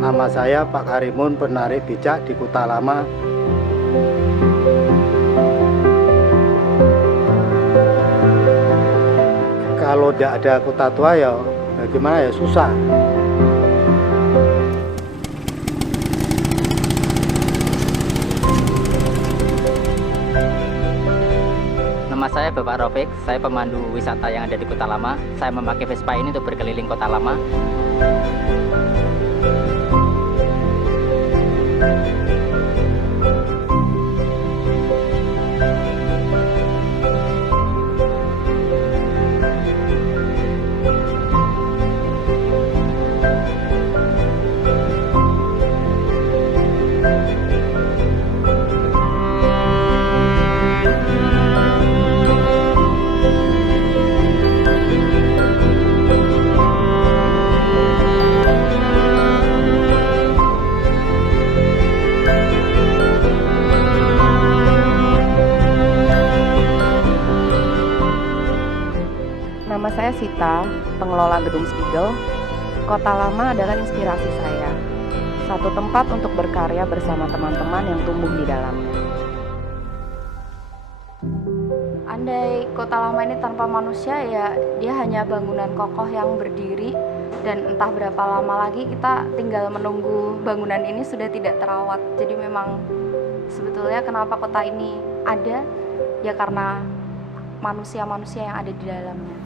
Nama saya Pak Karimun, penarik becak di Kota Lama. Kalau tidak ada kota tua ya bagaimana ya, susah. Nama saya Bapak Rafiq, saya pemandu wisata yang ada di Kota Lama. Saya memakai Vespa ini untuk berkeliling Kota Lama. Nama saya Sita, pengelola Gedung Spiegel. Kota Lama adalah inspirasi saya. Satu tempat untuk berkarya bersama teman-teman yang tumbuh di dalamnya. Andai Kota Lama ini tanpa manusia, ya dia hanya bangunan kokoh yang berdiri. Dan entah berapa lama lagi kita tinggal menunggu bangunan ini sudah tidak terawat. Jadi memang sebetulnya kenapa kota ini ada, ya karena manusia-manusia yang ada di dalamnya.